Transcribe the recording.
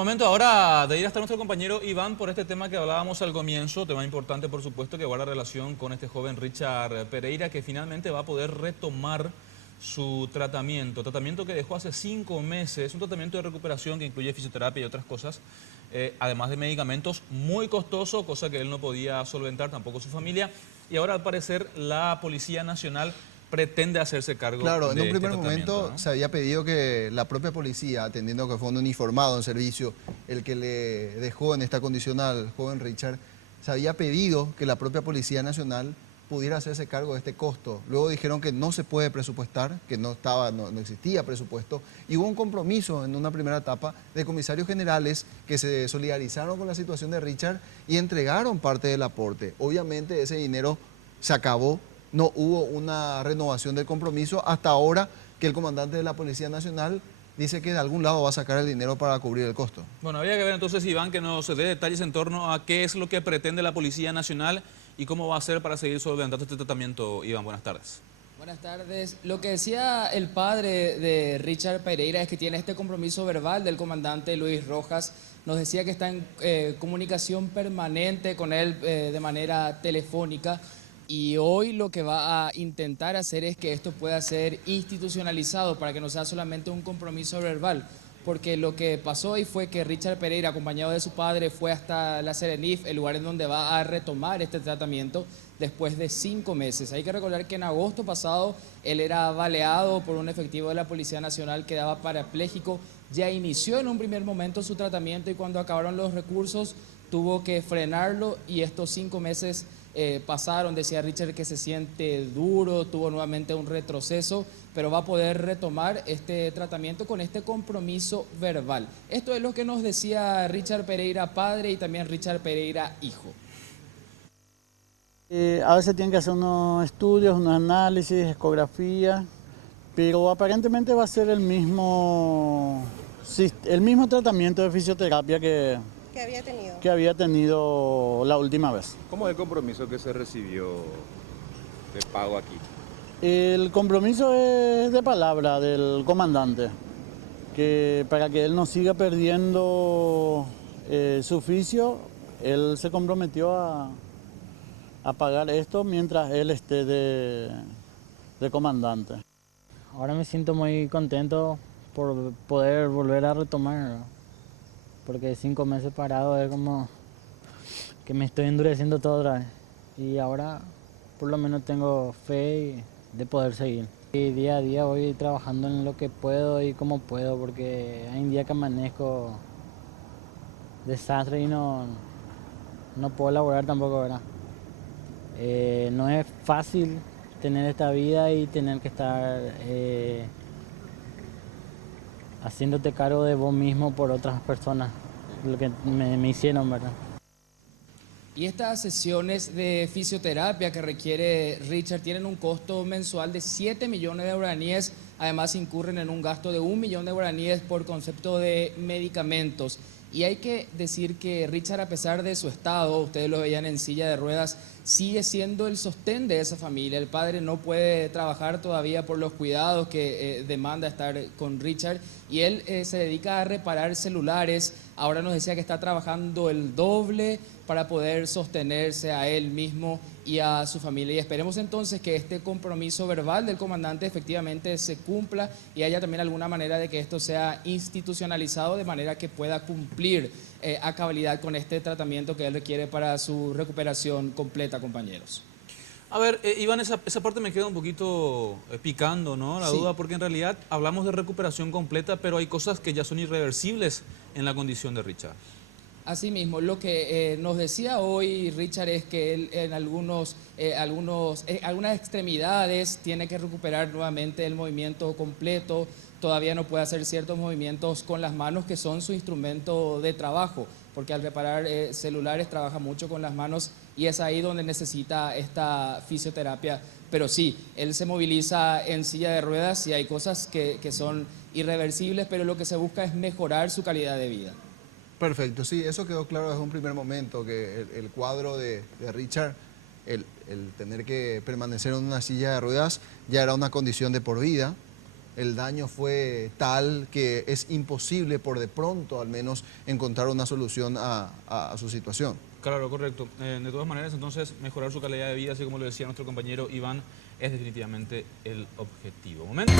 Bueno, momento ahora de ir hasta nuestro compañero Iván por este tema que hablábamos al comienzo, tema importante por supuesto que guarda relación con este joven Richard Pereira que finalmente va a poder retomar su tratamiento que dejó hace 5 meses, un tratamiento de recuperación que incluye fisioterapia y otras cosas, además de medicamentos muy costoso, cosa que él no podía solventar, tampoco su familia, y ahora al parecer la Policía Nacional pretende hacerse cargo Claro, en un de este primer tratamiento, momento ¿no? se había pedido que la propia policía, atendiendo que fue un uniformado en servicio, el que le dejó en esta condición al joven Richard, se había pedido que la propia Policía Nacional pudiera hacerse cargo de este costo. Luego dijeron que no se puede presupuestar, que no existía presupuesto, y hubo un compromiso en una primera etapa de comisarios generales que se solidarizaron con la situación de Richard y entregaron parte del aporte. Obviamente ese dinero se acabó. No hubo una renovación del compromiso hasta ahora que el comandante de la Policía Nacional dice que de algún lado va a sacar el dinero para cubrir el costo. Bueno, habría que ver entonces, Iván, que nos dé detalles en torno a qué es lo que pretende la Policía Nacional y cómo va a hacer para seguir solventando este tratamiento. Iván, buenas tardes. Buenas tardes. Lo que decía el padre de Richard Pereira es que tiene este compromiso verbal del comandante Luis Rojas. Nos decía que está en comunicación permanente con él de manera telefónica. Y hoy lo que va a intentar hacer es que esto pueda ser institucionalizado para que no sea solamente un compromiso verbal. Porque lo que pasó hoy fue que Richard Pereira, acompañado de su padre, fue hasta la Serenif, el lugar en donde va a retomar este tratamiento después de 5 meses. Hay que recordar que en agosto pasado él era baleado por un efectivo de la Policía Nacional, quedaba parapléjico, ya inició en un primer momento su tratamiento y cuando acabaron los recursos tuvo que frenarlo y estos 5 meses pasaron. Decía Richard que se siente duro, tuvo nuevamente un retroceso, pero va a poder retomar este tratamiento con este compromiso verbal. Esto es lo que nos decía Richard Pereira padre y también Richard Pereira hijo. A veces tienen que hacer unos estudios, unos análisis, ecografía, pero aparentemente va a ser el mismo tratamiento de fisioterapia que había tenido la última vez. ¿Cómo es el compromiso que se recibió de pago aquí? El compromiso es de palabra del comandante, que para que él no siga perdiendo su oficio, él se comprometió a pagar esto mientras él esté de comandante. Ahora me siento muy contento por poder volver a retomar, ¿verdad? Porque 5 meses parado es como que me estoy endureciendo todo otra vez. Y ahora por lo menos tengo fe de poder seguir. Y día a día voy trabajando en lo que puedo y como puedo, porque hay un día que amanezco desastre y no puedo laborar tampoco, ¿verdad? No es fácil tener esta vida y tener que estar haciéndote cargo de vos mismo por otras personas, lo que me hicieron, ¿verdad? Y estas sesiones de fisioterapia que requiere Richard tienen un costo mensual de 7 millones de guaraníes. Además incurren en un gasto de 1 millón de guaraníes por concepto de medicamentos. Y hay que decir que Richard, a pesar de su estado, ustedes lo veían en silla de ruedas, sigue siendo el sostén de esa familia. El padre no puede trabajar todavía por los cuidados que demanda estar con Richard y él se dedica a reparar celulares. Ahora nos decía que está trabajando el doble para poder sostenerse a él mismo y a su familia. Y esperemos entonces que este compromiso verbal del comandante efectivamente se cumpla y haya también alguna manera de que esto sea institucionalizado de manera que pueda cumplir a cabalidad con este tratamiento que él requiere para su recuperación completa, compañeros. A ver, Iván, esa parte me queda un poquito picando, ¿no? La Sí. duda, porque en realidad hablamos de recuperación completa, pero hay cosas que ya son irreversibles en la condición de Richard. Asimismo, lo que nos decía hoy Richard es que él en algunas extremidades tiene que recuperar nuevamente el movimiento completo, todavía no puede hacer ciertos movimientos con las manos que son su instrumento de trabajo, porque al reparar celulares trabaja mucho con las manos y es ahí donde necesita esta fisioterapia. Pero sí, él se moviliza en silla de ruedas y hay cosas que son irreversibles, pero lo que se busca es mejorar su calidad de vida. Perfecto, sí, eso quedó claro desde un primer momento, que el cuadro de Richard, el tener que permanecer en una silla de ruedas, ya era una condición de por vida. el daño fue tal que es imposible por de pronto al menos encontrar una solución a su situación. Claro, correcto. De todas maneras, entonces, mejorar su calidad de vida, así como lo decía nuestro compañero Iván, es definitivamente el objetivo. Momento.